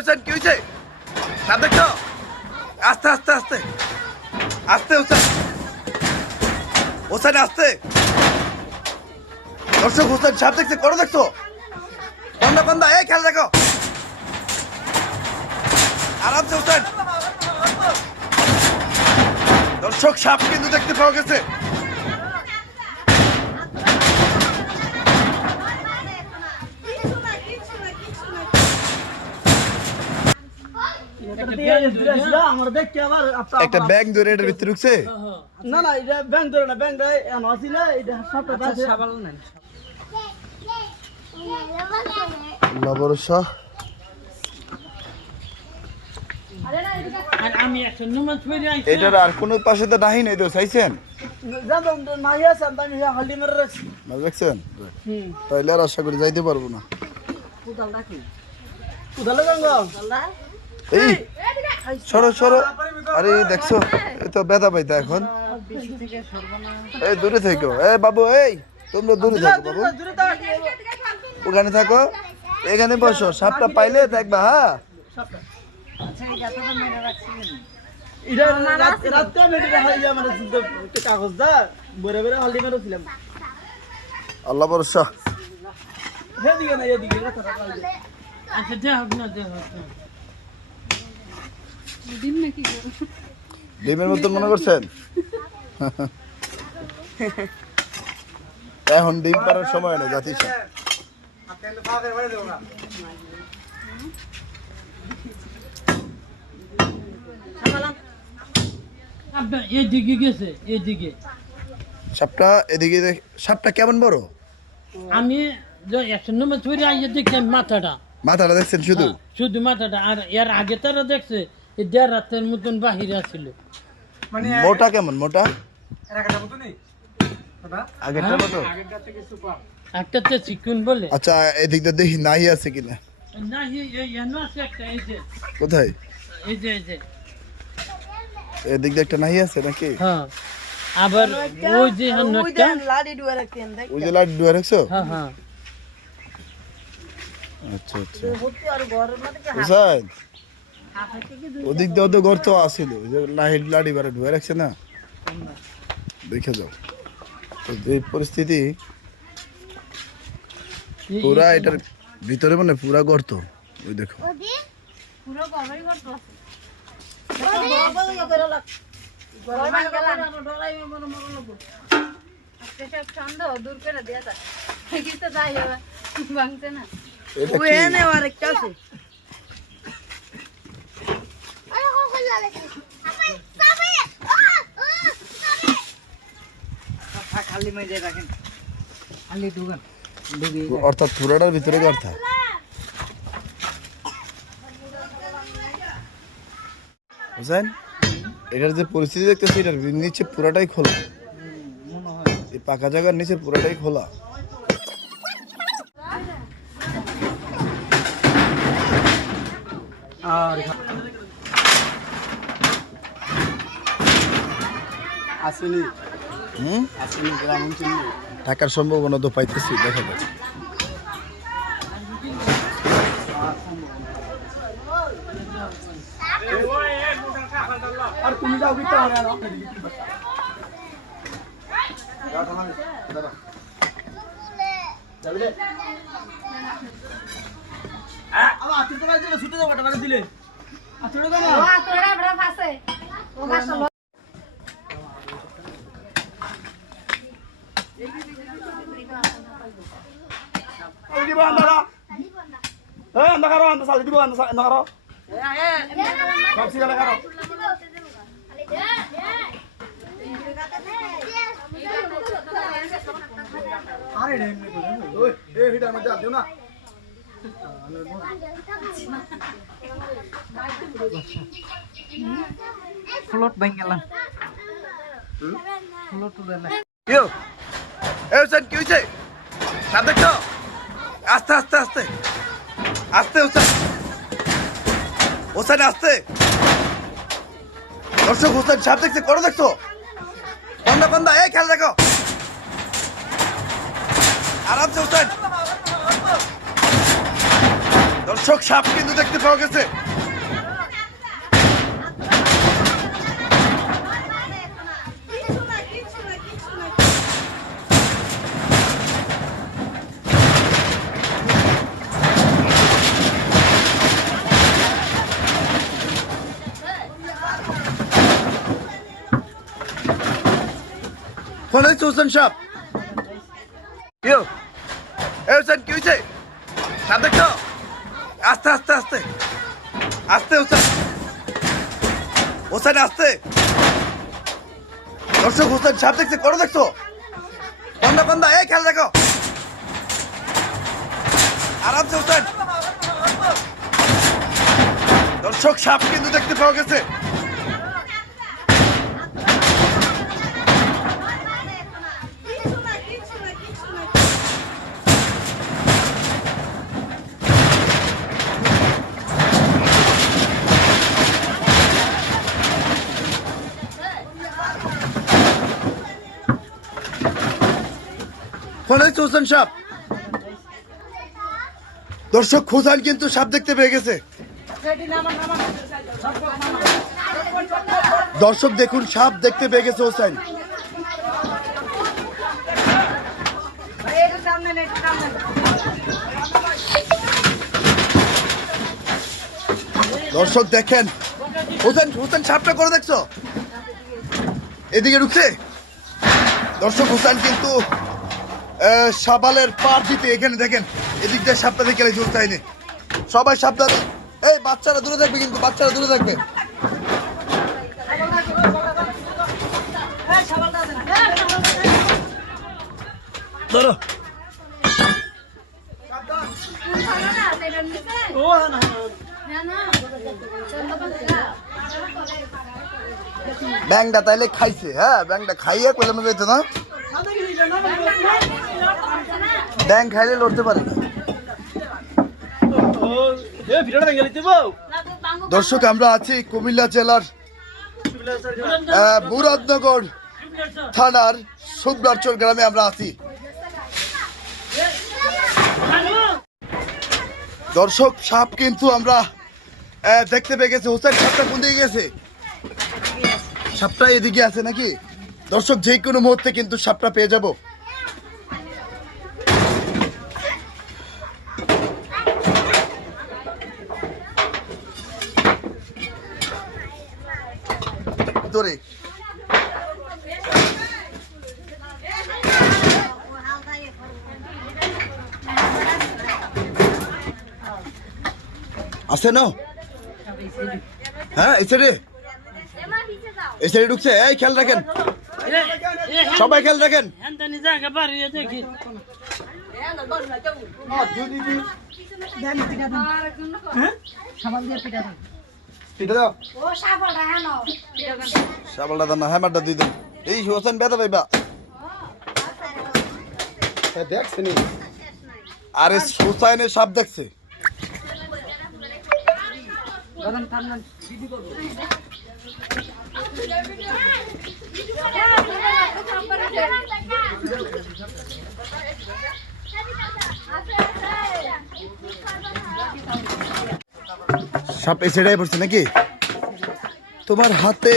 হোসেন কি হয়েছে? সাপ দেখছ? আস্তে আস্তে আস্তে। আস্তে, হোসেন। হোসেন, আস্তে। দর্শক, হোসেন সাপ দেখছে করো দেখছ? বন্ধা বন্ধা এই খেয়াল দেখো আরামসে, হোসেন। দর্শক, সাপ কিন্তু দেখতে পাওয়া গেছে আমার দেখতে আবার আপনার- একটা ব্যাগ ধরে এটার ভিতরে ঢুকছে? না না এটা ব্যাংক ধরে না ব্যাংক এটা সবটা আছে। আল্লাহ ভরসা আর আমি একটা নামাজ পড়ে আইছি। এটার আর কোনো পাশে তো নাহি নেই তো চাইছেন? দেখছেন তাইলে আর আশা করি যাইতে পারব না। এই সরো সরো। আরে দেখছ? এই তো ব্যথা পাইতা এখন। এই দূরে থেকো। এই বাবু এই তোমরা দূরে থাকো বাবু। ওখানে থাকো। এখানে বসো। সাপটা পাইলে দেখবা হ্যাঁ আল্লাহ ভরসা। এদিকে না এদিকে আচ্ছা দেহ না দেহ না ডিমের মতন মনে করছেন? এখন ডিম পাড়ার সময় নেই জাতি এদিকে গেছে এদিকে। সাপটা এদিকে দেখ- সাপটা কেমন বড়? আমি আইয়ে দেখছি মাথাটা। মাথাটা দেখছেন শুধু? হ্যাঁ, শুধু মাথাটা। আর এর আগে তারা দেখছে দেড় রাতের মতন বাহিরে আছিল। মোটা কেমন মোটা? মতো চিকুন বলে। আচ্ছা এদিকটা দেখি নাই আছে কিনা? না এই- এই আছে একটা এই যে। কোথায়? এই যে এই যে। এদিক দিয়ে একটা নাই আছে নাকি? হ্যাঁ। আবার ওই যে হন একটা। ওই যে লাইট ডুয়া রাখছো? হ্যাঁ হ্যাঁ। আচ্ছা আচ্ছা। হুসাইন? ওদিক দিয়ে ওদের ঘর আসিল যে লাইট লাড়ি বারে ডুয়া রাখছে না। দেখে যাও। তো এই পরিস্থিতি পুরা এটার ভিতরে মানে পুরা গর্ত ওই দেখো। পুরো গরমই করতো সব ছন্দ দূর করে দেয়া যায়। হবে ভাঙছে না এটা কি অর্থাৎ পুরাটার ভিতরে গর্ত বুঝলেন এটার যে পরিস্থিতি দেখতেছি এটার নিচে পুরাটাই খোলা। এই পাকা জায়গার নিচে পুরাটাই খোলা আর আসেনি হুম? টাকার সম্ভাবনা তো পাইতেছি দেখা যাচ্ছে আর তুমি যাও কি আর আবার তো দিলে ছুটে যাব টাকা দিলে। আত্মীয় তো ও তোরা বড় ফাসে ও বাসা এই আন্দা কারও আন্দা সালি দিব আন্দা আন্দা কারও সবসি গালা কারও আরে রে ওই এই হিটার মধ্যে দিও না ফ্লোট ব্যাংক গেলাম ফ্লোট উড়ালে কেউ এ হোসেন কি হয়েছে সাপ দেখছ আস্তে আস্তে আস্তে আস্তে হোসেন হোসেন আস্তে। দর্শক হোসেন সাপ দেখছে, করো দেখছ? বন্ধা বন্ধা, এই খেয়াল দেখো আরামসে হোসেন দর্শক, সাপ কিন্তু দেখতে পাওয়া গেছে। কোন হয়েছে হোসেন সাপ কেউ এ হোসেন, কি হয়েছে সাপ দেখছ আস্তে আস্তে আস্তে। আস্তে, হোসেন। হোসেন, আস্তে। দর্শক, হোসেন, সাপ দেখছে করো দেখছ? বন্ধা বন্ধা এই খেল দেখো আরামসে হোসেন। দর্শক, সাপ কিন্তু দেখতে পাওয়া গেছে। হোসেন সাপ দর্শক হোসেন কিন্তু সাপ দেখতে পেয়ে গেছে। দর্শক দেখুন, সাপ দেখতে পেয়ে গেছে হোসেন। দর্শক দেখেন। হোসেন হোসেন, সাপটা করে দেখছ? এদিকে ঢুকছে? দর্শক, হোসেন কিন্তু সাবালের পার দিতে এখানে দেখেন এদিক দিয়ে সাপটা দেখে গেলে চলতে হয়নি। সবাই সাবধানে এই বাচ্চারা দূরে থাকবে কিন্তু বাচ্চারা দূরে থাকবে। ধরো। ব্যাংটা তাইলে খাইছে হ্যাঁ ব্যাংটা খাইয়ে কইলাম না। ব্যাং খাইলে লড়তে পারে। দর্শক আমরা আছি কুমিল্লা জেলার মুরাদনগর থানার সুবরারচর গ্রামে আমরা আছি। দর্শক সাপ কিন্তু আমরা দেখতে পেয়ে গেছি। হোসেন সাপটা কোন দিকে গেছে? সাপটা এদিকে আছে নাকি? দর্শক, যে কোনো মুহূর্তে কিন্তু সাপটা পেয়ে যাব। আছে না? হ্যাঁ এই সাইডে এই সাইডে ঢুকছে। এই, খেয়াল রাখেন। সবাই খেয়াল রাখেন হ্যান্দানি জায়গা বাড়িয়ে দেখি এটা দাও। সাবালটা দাও না হ্যামারটা দিয়ে দাও। এই হোসেন বেদা দেখছেনি আরে হোসাইনে সাপ দেখছে। সাপ এই সাইডে পড়ছে নাকি? তোমার হাতে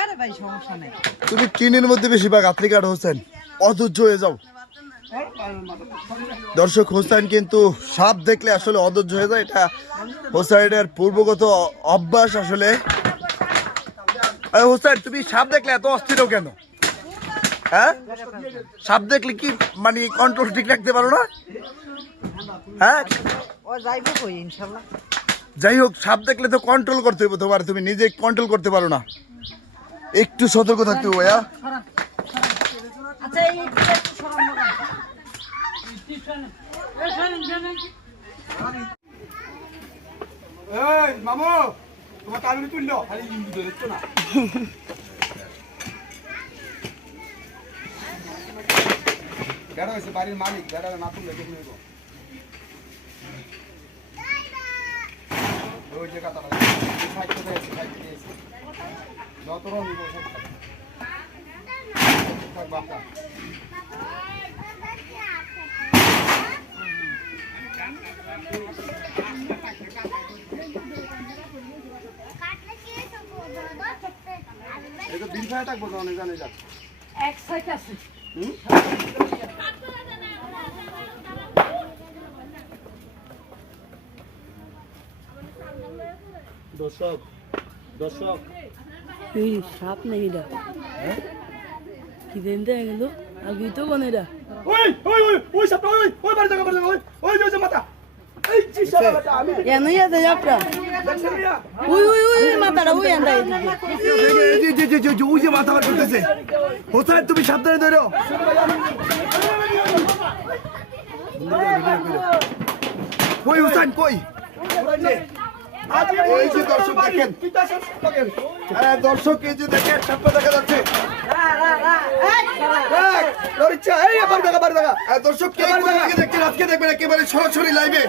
আরে ভাই সমস্যা নাই। তুমি টিনের মধ্যে বেশিরভাগ আত্রি কাঠ হোসেন। অধৈর্য হয়ে যাও। দর্শক হোসেন কিন্তু সাপ দেখলে আসলে অধৈর্য হয়ে যায়। এটা হোসাইনের পূর্বগত অভ্যাস আসলে। আরে হোসেন তুমি সাপ দেখলে এত অস্থির কেন? হ্যাঁ? সাপ দেখলে কি মানে কন্ট্রোল ঠিক রাখতে পারো না? হ্যাঁ? ও যাইবো কই ইনশাল্লাহ। যাই হোক সাপ দেখলে তো কন্ট্রোল করতে হবে তোমার তুমি নিজে কন্ট্রোল করতে পারো না। একটু সতর্ক থাকতে হবে ভাইয়া আচ্ছা এই একটু সরান না। এই, মামু, তোমার কারণে তুললো খালি না? বেড়া বাড়ির মালিক। বেড়া না তুললে দেখে সাইড থেকে এসে সাইড এসে যত রং নিবো সব থাকবে। থাকবে আপনার এটা দিন খায় থাকব তো অনেক জানি যাক এক সাইড আছে। দর্শক দর্শক। এই সাপ নেই এটা। কি দেন দেয় গেল আগে তো বনে এটা। ওই ওই ওই ওই সাপটা ওই ওই বাড়ি জায়গা বাড়ি জায়গা ওই। ওই যে মাথা। এই যে সাপটা আমি এনই আছে যাপটা উই উই উই উই, মাথাটা উই আন্দা জি জি জি জি জি যে মাথা বার করতেছে। হোসেন তুমি সাবধানে ধরো। কই হোসেন কই? এই যে দর্শক দেখেন। হ্যাঁ দর্শক এই যে দেখেন সাপটা দেখা যাচ্ছে। হ্যাঁ, দর্শক দেখছেন আজকে দেখবেন? একেবারে সরাসরি লাইভে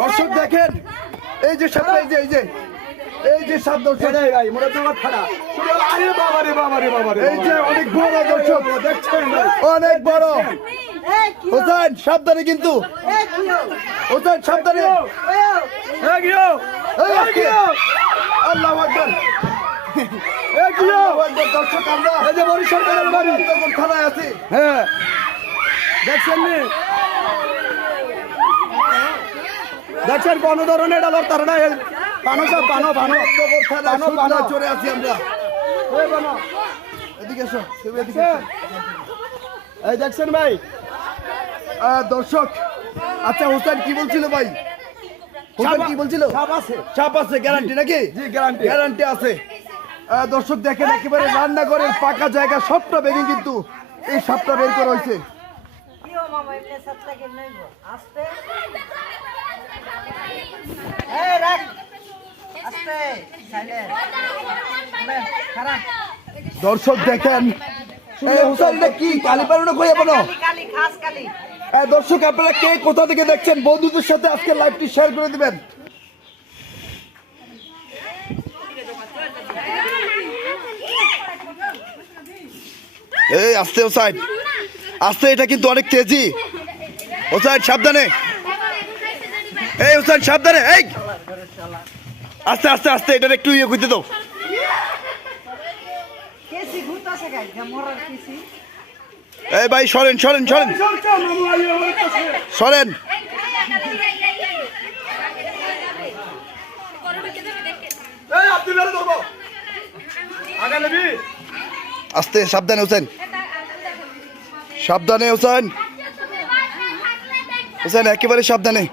দর্শক দেখেন এই যে সাপটা এই যে এই যে। এই যে সাপ দর্শক। ভাই খাড়া শুধু আরে বাবা রে বাবা রে বাবা এই যে অনেক বড় দর্শক। দেখছেন অনেক বড়। হোসেন সাবধানে কিন্তু। হোসেন সাবধানে। এ গিও আল্লাহ আকবার। এ গিও দর্শক আমরা এই যে বড়। বাড়ি থানায় আছি। হ্যাঁ। দেখছেন দেখছেন কোন ধরনের ডালর তার না পানো সব পানো পানো। পানো, পানো। চড়ে আছি আমরা। এদিকে এসো তুমি এদিকে এই দেখছেন ভাই? দর্শক আচ্ছা হোসেন কি বলছিল ভাই? হোসেন কি বলছিল? সাপ আছে চাপ আছে গ্যারান্টি নাকি? জি গ্যারান্টি গ্যারান্টি আছে। দর্শক দেখেন একেবারে রান্নাঘরের পাকা জায়গা সবটা ভেঙে কিন্তু এই সাপটা বের করা হয়েছে। কি ও মামা এমনি সাতটা কেন নেব আস্তে এই রাখ আস্তে সাইলেন্ট খারাপ দর্শক দেখেন কি কালি পালন কই কালি খাস কালি। দর্শক আপনারা কে কোথা থেকে দেখছেন? বন্ধুদের সাথে আজকে লাইভটি শেয়ার করে দিবেন। এই আস্তে ওসাইড আস্তে এটা কিন্তু অনেক তেজি। ও ওসাইড সাবধানে। এই ওসাইড সাবধানে। এই! আস্তে আস্তে আস্তে এটা একটু ইয়ে করতে দাও। এই ভাই সরেন সরেন সরেন। সরেন। আস্তে সাবধানে হোসেন। সাবধানে হোসেন। হোসেন একেবারে সাবধানে।